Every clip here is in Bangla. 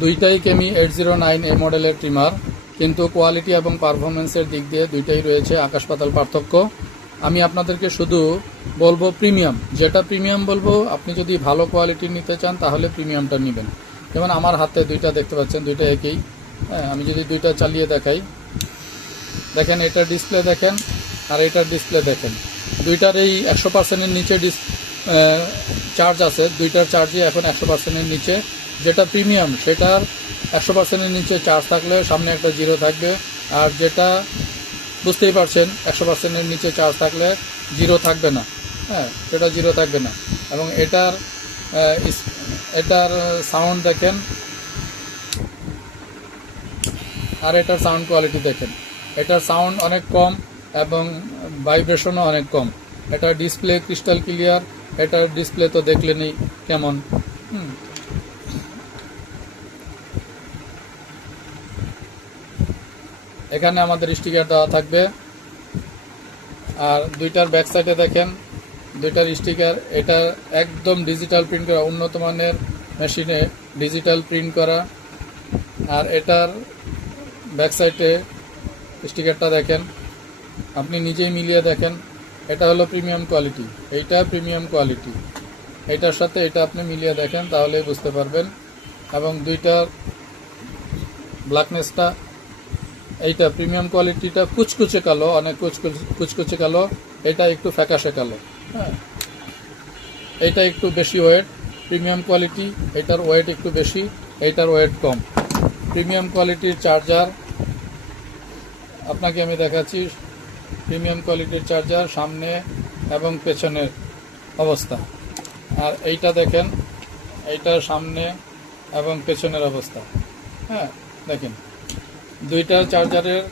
দুইটাই কেমি 809 এই মডেলের ট্রিমার, কিন্তু কোয়ালিটি এবং পারফরমেন্সের দিক দিয়ে দুইটাই রয়েছে আকাশ পাতাল পার্থক্য। আমি আপনাদেরকে শুধু বলবো প্রিমিয়াম, যেটা প্রিমিয়াম বলবো, আপনি যদি ভালো কোয়ালিটির নিতে চান তাহলে প্রিমিয়ামটা নেবেন। যেমন আমার হাতে দুইটা দেখতে পাচ্ছেন, দুইটা একই। আমি যদি দুইটা চালিয়ে দেখাই, দেখেন এটার ডিসপ্লে দেখেন আর এটার ডিসপ্লে দেখেন, দুইটার এই 100%-এর নিচে চার্জ আছে, দুইটার চার্জই এখন 100%-এর নিচে। যেটা প্রিমিয়াম সেটার 100%-এর নিচে চার্জ থাকলে সামনে একটা জিরো থাকবে, আর যেটা বুঝতেই পারছেন 100%-এর নিচে চার্জ থাকলে জিরো থাকবে না, সেটা জিরো থাকবে না। এবং এটার সাউন্ড দেখেন আর এটার সাউন্ড কোয়ালিটি দেখেন, এটার সাউন্ড অনেক কম এবং ভাইব্রেশনও অনেক কম। এটার ডিসপ্লে ক্রিস্টাল ক্লিয়ার, এটার ডিসপ্লে তো দেখলেনই কেমন। এখানে আমাদের স্টিকার দেওয়া থাকবে, আর দুইটার ব্যাক সাইডে দেখেন দুইটার স্টিকার। এটা একদম ডিজিটাল প্রিন্ট করা, উন্নত মানের মেশিনে ডিজিটাল প্রিন্ট করা। আর এটার ব্যাক সাইডে স্টিকারটা দেখেন, আপনি নিজেই মিলিয়ে দেখেন। এটা হলো প্রিমিয়াম কোয়ালিটি, এইটা প্রিমিয়াম কোয়ালিটি, এইটার সাথে এটা আপনি মিলিয়ে দেখেন তাহলেই বুঝতে পারবেন। এবং দুইটার ব্ল্যাকনেসটা, এইটা প্রিমিয়াম কোয়ালিটিটা কুচকুচে কালো, অনেক কুচকুচে কালো, এটা একটু ফ্যাকাশে কালো। এইটা একটু বেশি ওয়েট প্রিমিয়াম কোয়ালিটি, এটার ওয়েট একটু বেশি, এইটার ওয়েট কম। প্রিমিয়াম কোয়ালিটির চার্জার আপনাকে আমি দেখাচ্ছি, প্রিমিয়াম কোয়ালিটির চার্জার সামনে এবং পেছনের অবস্থা। আর এইটা দেখেন, এইটার সামনে এবং পেছনের অবস্থা। দেখেন দুইটা চার্জারের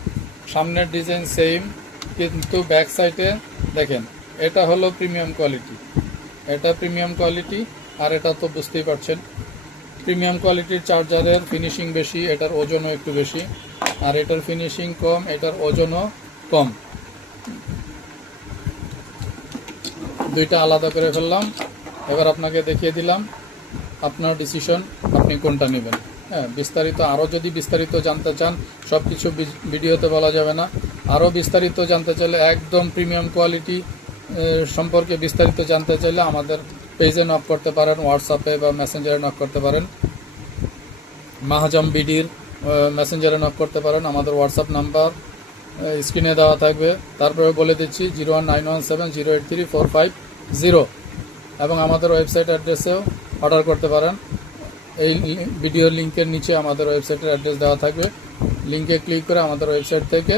সামনের ডিজাইন সেম, কিন্তু ব্যাক সাইডে দেখেন এটা হলো প্রিমিয়াম কোয়ালিটি, এটা প্রিমিয়াম কোয়ালিটি। আর এটা তো বুঝতেই পারছেন প্রিমিয়াম কোয়ালিটির চার্জারের ফিনিশিং বেশি, এটার ওজনও একটু বেশি। আর এটার ফিনিশিং কম, এটার ওজনও কম। দুইটা আলাদা করে ফেললাম, এবার আপনাকে দেখিয়ে দিলাম, আপনার ডিসিশন, আপনি কোনটা নেবেন। বিস্তারিত আরও যদি বিস্তারিত জানতে চান, সব কিছু ভিডিওতে বলা যাবে না। আরও বিস্তারিত জানতে চাইলে, একদম প্রিমিয়াম কোয়ালিটি সম্পর্কে বিস্তারিত জানতে চাইলে আমাদের পেজে নক করতে পারেন, হোয়াটসঅ্যাপে বা মেসেঞ্জারে নক করতে পারেন, মাহাজাম বিডির মেসেঞ্জারে নক করতে পারেন। আমাদের হোয়াটসঅ্যাপ নাম্বার স্ক্রিনে দেওয়া থাকবে। তারপরে বলে দিচ্ছি 01917083450, এবং আমাদের ওয়েবসাইট অ্যাড্রেসেও অর্ডার করতে পারেন। এই ভিডিওর লিঙ্কের নিচে আমাদের ওয়েবসাইটের অ্যাড্রেস দেওয়া থাকবে, লিঙ্কে ক্লিক করে আমাদের ওয়েবসাইট থেকে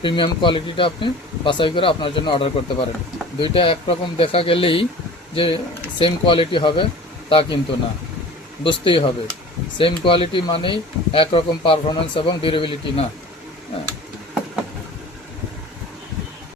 প্রিমিয়াম কোয়ালিটিটা আপনি বাছাই করে আপনার জন্য অর্ডার করতে পারেন। দুইটা একরকম দেখা গেলেই যে সেম কোয়ালিটি হবে তা কিন্তু না, বুঝতেই হবে সেম কোয়ালিটি মানেই একরকম পারফরমেন্স এবং ডিউরেবিলিটি না।